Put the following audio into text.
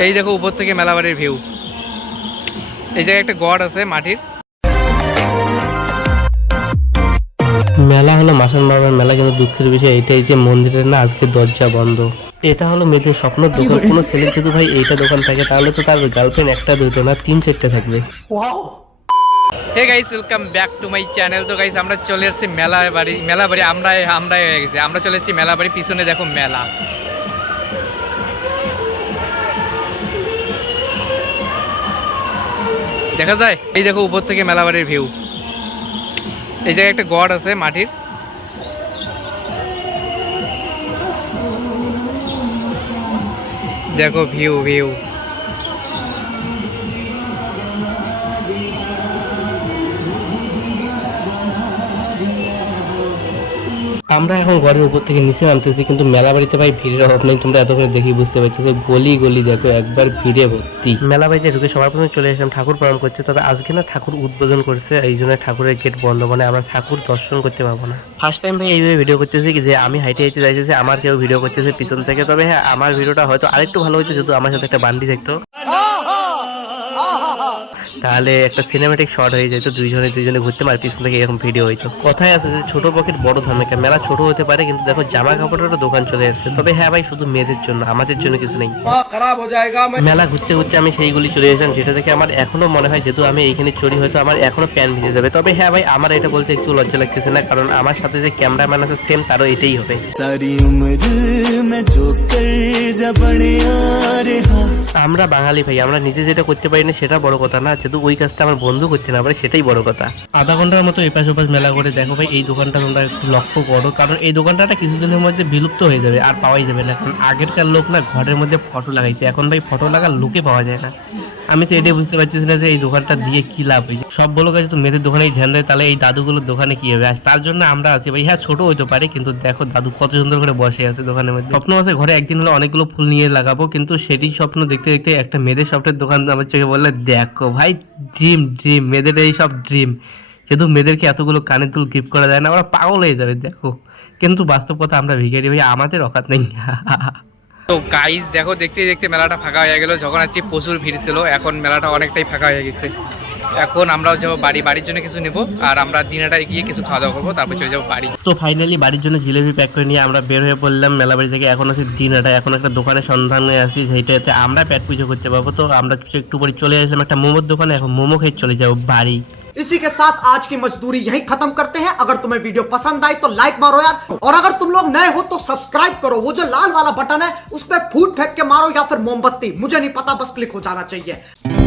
এই দেখো উপর থেকে মেলাবাড়ির ভিউ এই জায়গায় একটা গড় আছে মাটির। মেলা হলো মাসান বাবার মেলা কিন্তু দুঃখের বিষয় এটাই যে মন্দিরের না আজকে দরজা বন্ধ। এটা হলো মেয়েদের স্বপ্ন দোকান। কোনো ছেলের যদি ভাই এইটা দোকান থাকে তাহলে তো তার গার্লফ্রেন্ড একটা দুটো না তিন চারটে থাকবে। Hey guys welcome back to my channel তো গাইস আমরা চলে এসেছি মেলা বাড়ি মেলা বাড়ি আমরা আমরাই হয়ে গেছি। আমরা চলে এসেছি মেলা বাড়ি পিছনে দেখো মেলা। দেখা যায়? এই দেখো উপর থেকে মেলাবাড়ির ভিউ এই জায়গায় একটা গড় আছে মাটির। দেখো ভিউ ভিউ আমরা এখন ঘরের উপর থেকে নিচে নামতেছি কিন্তু মেলা বাড়িতে ভাই ভিড়ের অভাব নেই তোমরা এতক্ষণ দেখি বুঝতে পারতেছো গলি গলি দেখো একবার ভিড়ে ভর্তি। মেলা বাড়িতে ঢুকে সবার প্রথমে চলে এসেছিলাম ঠাকুর প্রণাম করছে তবে আজকে না ঠাকুর উদ্বোধন করছে এই জন্য ঠাকুরের গেট বন্ধ মানে আমরা ঠাকুর দর্শন করতে পারব না। ফার্স্ট টাইম ভাই এইভাবে ভিডিও করতেছি কি যে আমি হাইটে হাইটে যাইতেছি আমার কেউ ভিডিও করতেছে পিছন থেকে তবে হ্যাঁ আমার ভিডিওটা হয়তো আরেকটু ভালো হতো যদি আমার সাথে একটা বান্ডি দেখতো তাহলে একটা সিনেমেটিক শট হয়ে যেত দুইজনে দুইজনে ঘুরতে পারে পিছন থেকে এরকম ভিডিও হইতো। কথায় আছে যে ছোট পকেট বড় ধামাকা মেলা ছোট হতে পারে কিন্তু দেখো জামা কাপড়েরও দোকান চলে আসছে তবে হ্যাঁ ভাই শুধু মেয়েদের জন্য আমাদের জন্য কিছু নেই। মেলা ঘুরতে ঘুরতে আমি সেইগুলি চলে এসেছিলাম যেটা দেখে আমার এখনও মনে হয় যেহেতু আমি এইখানে চুরি হয়তো আমার এখনও প্যান ভিজে যাবে। তবে হ্যাঁ ভাই আমার এটা বলতে একটু লজ্জা লাগতেছে না কারণ আমার সাথে যে ক্যামেরাম্যান আছে সেম তারও এটাই হবে। আমরা বাঙালি ভাই, আমরা নিজে যেটা করতে পারি না সেটা বড় কথা না, যেহেতু ওই কাজটা আমার বন্ধু করতে না সেটাই বড় কথা। আধা ঘণ্টার মতো এপাশ ওপাশ মেলা করে দেখো ভাই, এই দোকানটা তোমরা একটু লক্ষ্য করো, কারণ এই দোকানটা কিছুদিনের মধ্যে বিলুপ্ত হয়ে যাবে, আর পাওয়াই যাবে না, কারণ আগেরকার লোক না ঘরের মধ্যে ফটো লাগাইছে, এখন ভাই ফটো লাগার লোকে পাওয়া যায় না। আমি তো এটাই বুঝতে পারছি না যে এই দোকানটা দিয়ে কি লাভ হয়েছে। সব বলো কাছে তো মেয়েদের দোকানেই ধ্যান দেয়, তাহলে এই দাদুগুলোর দোকানে কি হবে? তার জন্য আমরা আছি ভাই হ্যাঁ ছোট হইতে পারে, কিন্তু দেখো দাদু কত সুন্দর করে বসে আছে দোকানের মধ্যে। স্বপ্ন আছে ঘরে একদিন হলে অনেকগুলো ফুল নিয়ে লাগাবো, কিন্তু সেটি স্বপ্ন দেখতে দেখতে একটা মেয়েদের শপের দোকান আমার চোখে বললে, দেখো ভাই ড্রিম ড্রিম মেয়েদের এই সব ড্রিম যেহেতু মেয়েদেরকে এতগুলো কানে তুল গিফট করা যায় না, ওরা পাগল হয়ে যাবে, দেখো। কিন্তু বাস্তব কথা আমরা ভিখারি ভাই, আমাদের অকাত নেই। তো গাইজ দেখো, দেখতে দেখতে মেলাটা ফাঁকা হয়ে গেলো। যখন আজকে প্রচুর ভিড় ছিল, এখন মেলাটা অনেকটাই ফাঁকা হয়ে গেছে। এখন আমরাও যাবো বাড়ি বাড়ির জন্য কিছু নেবো আর আমরা দিনাটায় গিয়ে কিছু খাওয়া দাওয়া করবো তারপর চলে যাবো বাড়ি তো ফাইনালি বাড়ির জন্য জিলেবি প্যাক করে নিয়ে আমরা বের হয়ে পড়লাম মেলাবাড়ি থেকে এখন আছে দিনাটা এখন একটা দোকানের সন্ধানে আছি সেইটাতে আমরা পেট পুজো করতে পারবো তো আমরা একটু পরে চলে আসলাম একটা মোমোর দোকানে এখন মোমো খেয়ে চলে যাবো বাড়ি इसी के साथ आज की मजदूरी यहीं खत्म करते हैं अगर तुम्हें वीडियो पसंद आई तो लाइक मारो यार और अगर तुम लोग नए हो तो सब्सक्राइब करो वो जो लाल वाला बटन है उस पर फूट फेंक के मारो या फिर मोमबत्ती मुझे नहीं पता बस क्लिक हो जाना चाहिए